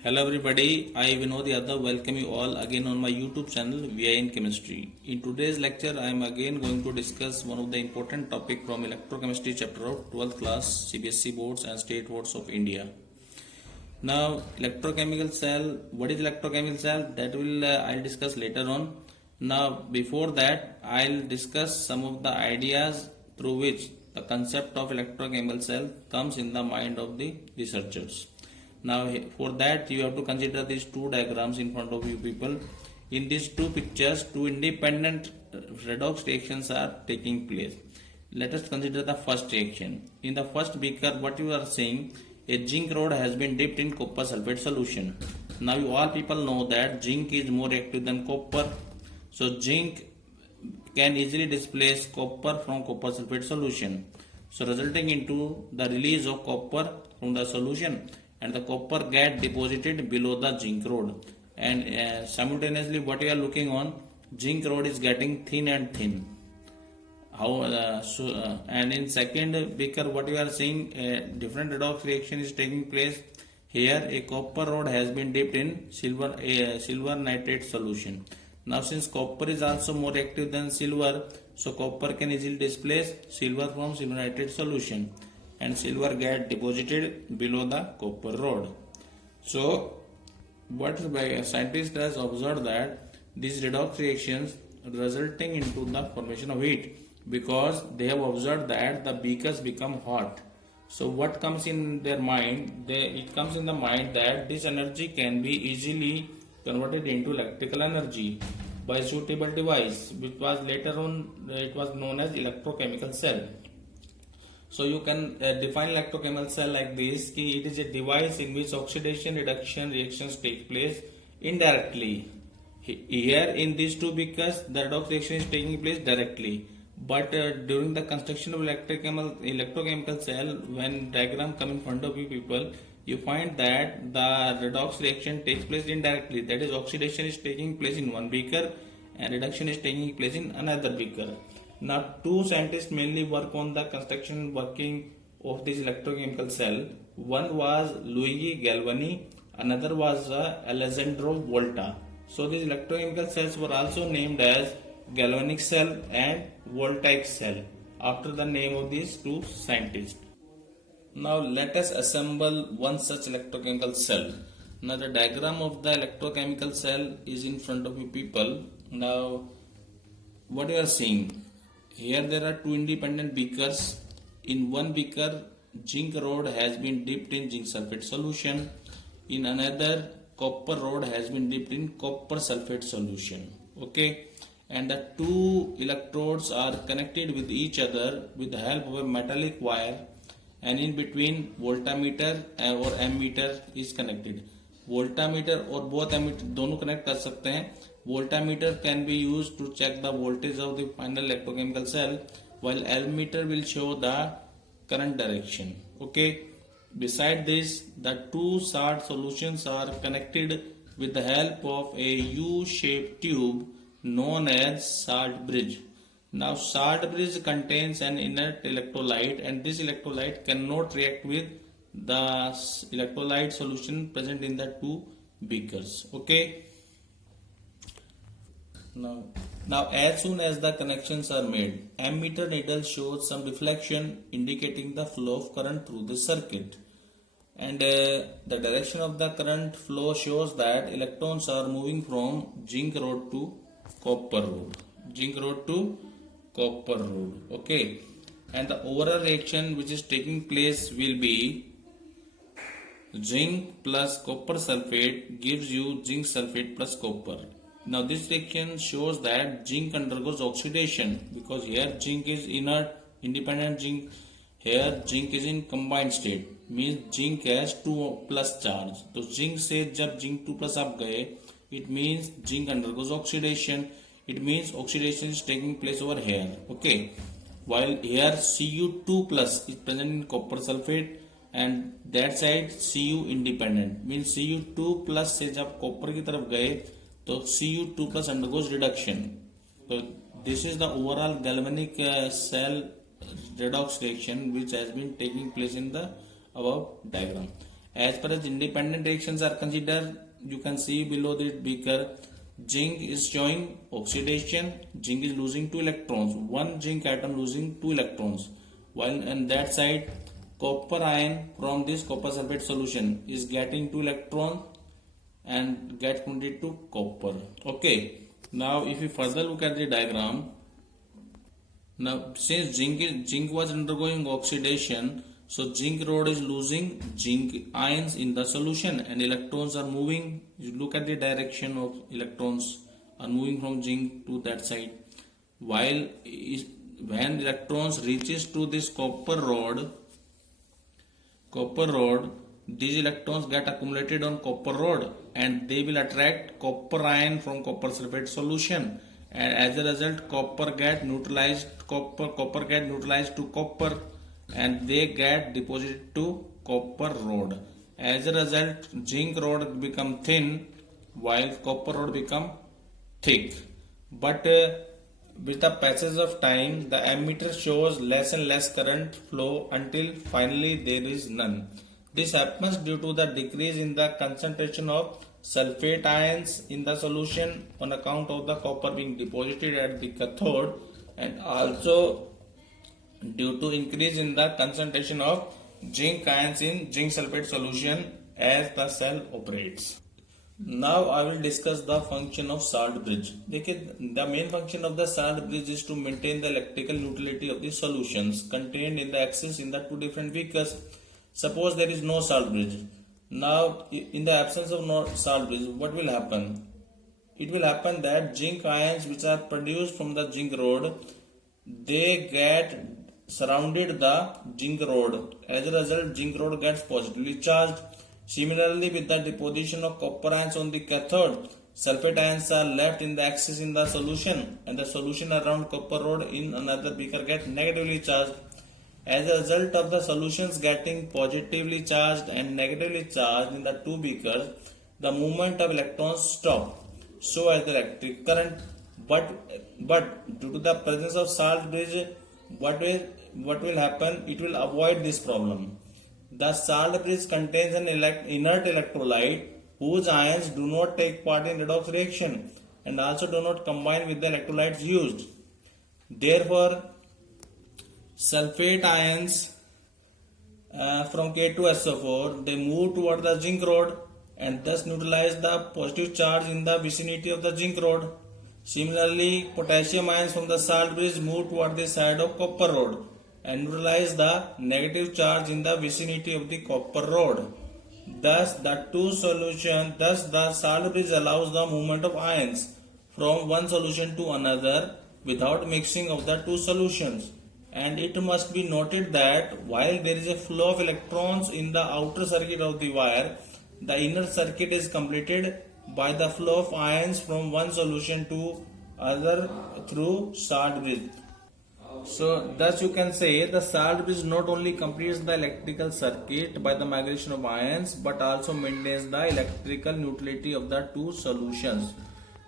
Hello everybody, I Vinod Yadav welcome you all again on my YouTube channel VI in Chemistry. In today's lecture I am again going to discuss one of the important topic from electrochemistry chapter of 12th class CBSE boards and state boards of India. Now electrochemical cell, what is electrochemical cell, that will I'll discuss later on. Now before that I'll discuss some of the ideas through which the concept of electrochemical cell comes in the mind of the researchers. Now for that you have to consider these two diagrams in front of you people. In these two pictures, two independent redox reactions are taking place. Let us consider the first reaction. In the first beaker, what you are seeing, a zinc rod has been dipped in copper sulfate solution. Now you all people know that zinc is more active than copper. So zinc can easily displace copper from copper sulfate solution. So resulting into the release of copper from the solution, and the copper get deposited below the zinc rod, and simultaneously what you are looking on, zinc rod is getting thin and thin. And in second beaker what you are seeing, a different redox reaction is taking place. Here a copper rod has been dipped in silver nitrate solution. Now since copper is also more active than silver, so copper can easily displace silver from silver nitrate solution, and silver get deposited below the copper rod. So what scientists has observed that these redox reactions resulting into the formation of heat, because they have observed that the beakers become hot. So what comes in their mind, it comes in the mind that this energy can be easily converted into electrical energy by a suitable device, which was later on it was known as electrochemical cell. So you can define electrochemical cell like this: it is a device in which oxidation reduction reactions take place indirectly. Here in these two beakers the redox reaction is taking place directly, but during the construction of electrochemical cell, when diagram come in front of you people, you find that the redox reaction takes place indirectly, that is oxidation is taking place in one beaker and reduction is taking place in another beaker. Now two scientists mainly work on the construction working of this electrochemical cell. One was Luigi Galvani, another was Alessandro Volta. So these electrochemical cells were also named as galvanic cell and voltaic cell after the name of these two scientists. Now let us assemble one such electrochemical cell. Now the diagram of the electrochemical cell is in front of you people. Now what you are seeing, here there are two independent beakers. In one beaker zinc rod has been dipped in zinc sulfate solution. In another copper rod has been dipped in copper sulfate solution. Okay, and the two electrodes are connected with each other with the help of a metallic wire, and in between voltmeter or ammeter is connected. Voltmeter और both ammeter दोनों connect कर सकते हैं. Voltmeter can be used to check the voltage of the final electrochemical cell, while ammeter will show the current direction. Okay. Beside this, the two salt solutions are connected with the help of a U-shaped tube known as salt bridge. Now salt bridge contains an inert electrolyte, and this electrolyte cannot react with the electrolyte solution present in the two beakers. Okay. Now as soon as the connections are made, ammeter needle shows some deflection indicating the flow of current through the circuit, and the direction of the current flow shows that electrons are moving from zinc rod to copper rod. Zinc rod to copper rod. Okay, and the overall reaction which is taking place will be zinc plus copper sulfate gives you zinc sulfate plus copper. Now this reaction shows that zinc undergoes oxidation, because here zinc is inert independent zinc, here zinc is in combined state, means zinc has 2 plus charge. तो zinc से जब zinc 2 plus आप गए, it means zinc undergoes oxidation. It means oxidation is taking place over here. Okay, while here Cu2 plus is present in copper sulfate, and that side Cu independent, means Cu2 plus से जब copper की तरफ गए तो Cu2 plus undergoes reduction. So this is the overall galvanic cell redox reaction which has been taking place in the above diagram. As far as independent reactions are considered, you can see below the beaker, zinc is showing oxidation, zinc is losing 2 electrons, one zinc atom losing 2 electrons, while on that side copper ion from this copper sulfate solution is getting 2 electrons and get converted to copper. Okay, now if you further look at the diagram, now since zinc was undergoing oxidation, so zinc rod is losing zinc ions in the solution and electrons are moving. You look at the direction of electrons are moving from zinc to that side, while when electrons reaches to this copper rod, these electrons get accumulated on copper rod and they will attract copper ion from copper sulfate solution, and as a result copper get neutralized to copper and they get deposited to copper rod. As a result zinc rod become thin while copper rod become thick. But with the passage of time, the ammeter shows less and less current flow until finally there is none. This happens due to the decrease in the concentration of sulfate ions in the solution on account of the copper being deposited at the cathode, and also due to increase in the concentration of zinc ions in zinc sulfate solution as the cell operates. Now I will discuss the function of salt bridge. The main function of the salt bridge is to maintain the electrical neutrality of the solutions contained in the axis in the two different beakers. Suppose there is no salt bridge. Now in the absence of no salt bridge, what will happen? It will happen that zinc ions which are produced from the zinc rod, they get surrounded the zinc rod. As a result, zinc rod gets positively charged. Similarly, with the deposition of copper ions on the cathode, sulfate ions are left in the axis in the solution, and the solution around copper rod in another beaker gets negatively charged. As a result of the solutions getting positively charged and negatively charged in the two beakers, the movement of electrons stop, so as the electric current. But due to the presence of salt bridge, what will happen? It will avoid this problem. The salt bridge contains an inert electrolyte whose ions do not take part in redox reaction and also do not combine with the electrolytes used. Therefore, sulfate ions from K2SO4, they move toward the zinc rod and thus neutralize the positive charge in the vicinity of the zinc rod. Similarly, potassium ions from the salt bridge move toward the side of copper rod and neutralize the negative charge in the vicinity of the copper rod. Thus, the salt bridge allows the movement of ions from one solution to another without mixing of the two solutions. And it must be noted that while there is a flow of electrons in the outer circuit of the wire, the inner circuit is completed by the flow of ions from one solution to other through salt bridge. So thus you can say the salt bridge not only completes the electrical circuit by the migration of ions but also maintains the electrical neutrality of the two solutions.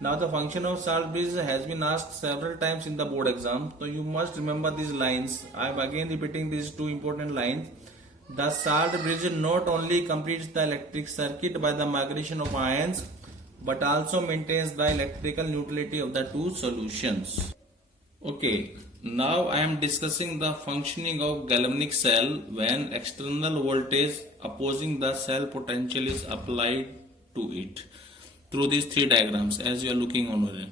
Now the function of salt bridge has been asked several times in the board exam, so you must remember these lines. I am again repeating these two important lines. The salt bridge not only completes the electric circuit by the migration of ions but also maintains the electrical neutrality of the two solutions. Okay, now I am discussing the functioning of galvanic cell when external voltage opposing the cell potential is applied to it through these three diagrams as you are looking over there.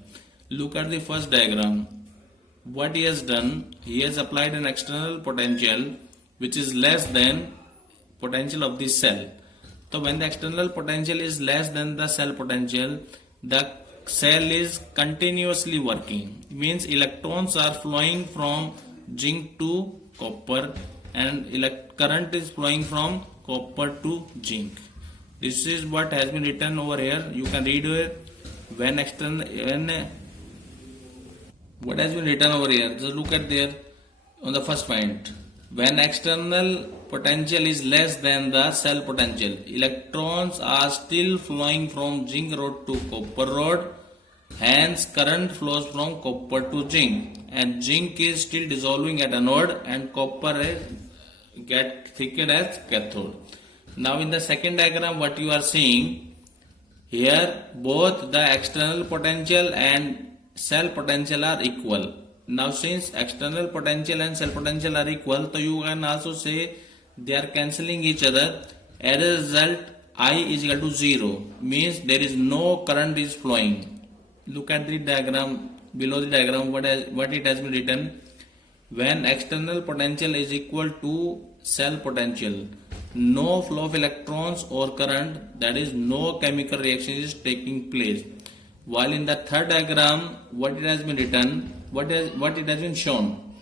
Look at the first diagram. What he has done, he has applied an external potential which is less than potential of the cell. So when the external potential is less than the cell potential, the cell is continuously working. Means electrons are flowing from zinc to copper and current is flowing from copper to zinc. This is what has been written over here. You can read here what has been written over here. Just look at there on the first point. When external potential is less than the cell potential, electrons are still flowing from zinc rod to copper rod. Hence, current flows from copper to zinc, and zinc is still dissolving at anode, and copper get thickened as cathode. Now in the second diagram what you are seeing, here both the external potential and cell potential are equal. Now since external potential and cell potential are equal, so you can also say they are cancelling each other. As a result, I is equal to 0, means there is no current is flowing. Look at the diagram, below the diagram what it has been written. When external potential is equal to cell potential, no flow of electrons or current, that is no chemical reaction is taking place. While in the third diagram, what it has been written, what it has been shown.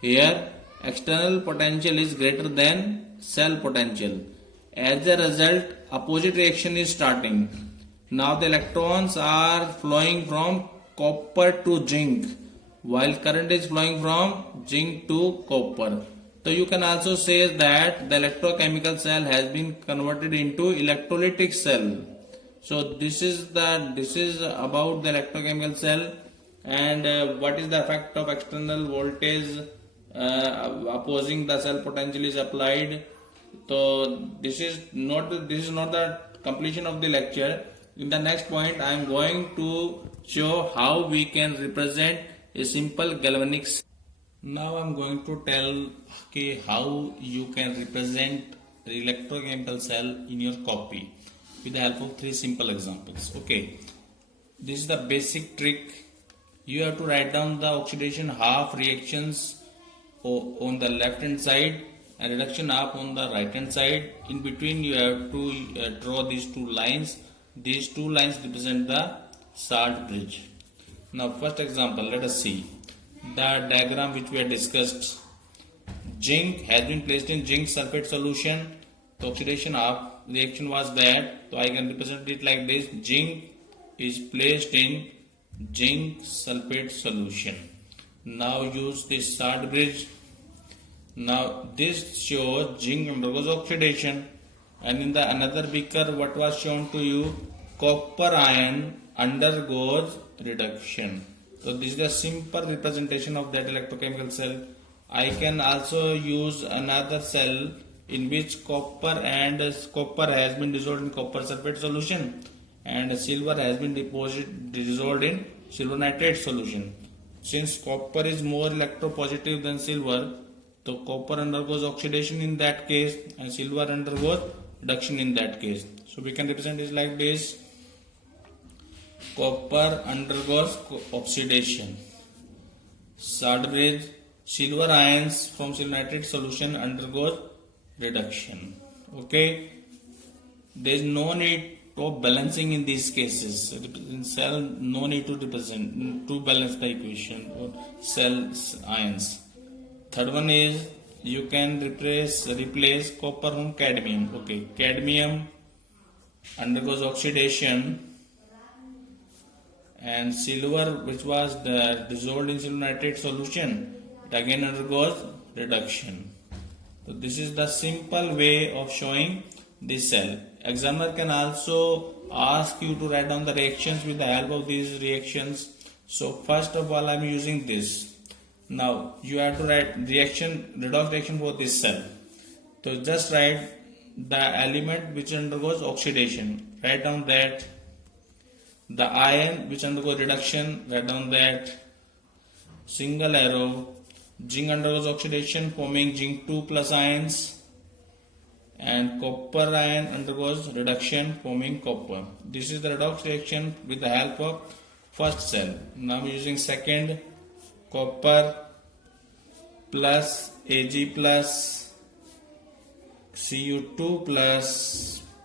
Here, external potential is greater than cell potential. As a result, opposite reaction is starting. Now the electrons are flowing from copper to zinc, while current is flowing from zinc to copper. So you can also say that the electrochemical cell has been converted into electrolytic cell. So this is about the electrochemical cell, and what is the effect of external voltage opposing the cell potential is applied. So this is not the completion of the lecture. In the next point, I am going to show how we can represent a simple galvanic cell. Now I am going to tell how you can represent the electrochemical cell in your copy with the help of 3 simple examples. Okay, this is the basic trick. You have to write down the oxidation half reactions on the left hand side and reduction half on the right hand side. In between you have to draw these 2 lines. These 2 lines represent the salt bridge. Now first example, let us see the diagram which we had discussed. Zinc has been placed in zinc sulfate solution. The oxidation half reaction was that, so I can represent it like this. Zinc is placed in zinc sulfate solution. Now use this salt bridge. Now this shows zinc undergoes oxidation, and in the another beaker what was shown to you, copper ion undergoes reduction. So this is a simple representation of that electrochemical cell. I can also use another cell in which copper has been dissolved in copper sulfate solution and silver has been dissolved in silver nitrate solution. Since copper is more electropositive than silver, so copper undergoes oxidation in that case and silver undergoes reduction in that case. So we can represent it like this. Copper undergoes oxidation. Salt bridge, silver ions from silver nitrate solution undergoes reduction. Okay, there is no need of balancing in these cases. In cell, no need to balance the equation or cell ions. Third one is you can replace copper from cadmium. Okay, cadmium undergoes oxidation, and silver, which was dissolved in silver nitrate solution, it again undergoes reduction. So this is the simple way of showing this cell. Examiner can also ask you to write down the reactions with the help of these reactions. So first of all I am using this. Now you have to write redox reaction for this cell. So just write the element which undergoes oxidation. Write down that. The ion which undergoes reduction, write down that. Single arrow. Zinc undergoes oxidation forming zinc 2 plus ions, and copper ion undergoes reduction forming copper. This is the redox reaction with the help of first cell. Now I am using second. Copper plus Ag plus Cu2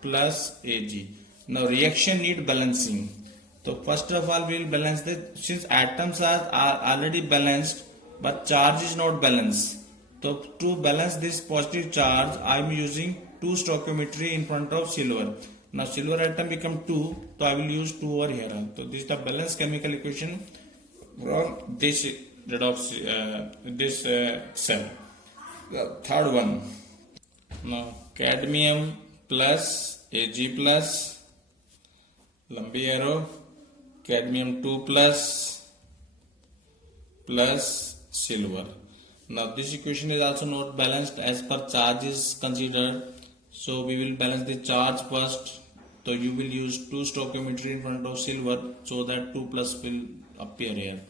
plus Ag. Now reaction need balancing. So first of all we will balance this. Since atoms are already balanced but charge is not balanced. So to balance this positive charge I am using 2 stoichiometry in front of silver. Now silver atom become 2, so I will use 2 over here. So this is the balanced chemical equation from this cell. The third one. Now cadmium plus Ag plus, lambi arrow, cadmium 2 plus silver. Now this equation is also not balanced as per charge is considered. So we will balance the charge first. So you will use 2 stoichiometry in front of silver so that 2 plus will appear here.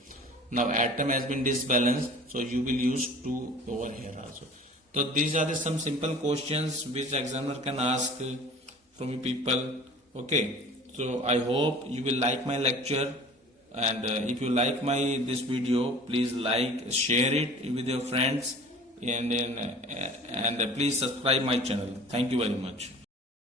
Now atom has been disbalanced, so you will use 2 over here also. So these are some simple questions which examiner can ask from you people. Okay, so I hope you will like my lecture, and if you like my this video, please like, share it with your friends, and please subscribe my channel. Thank you very much.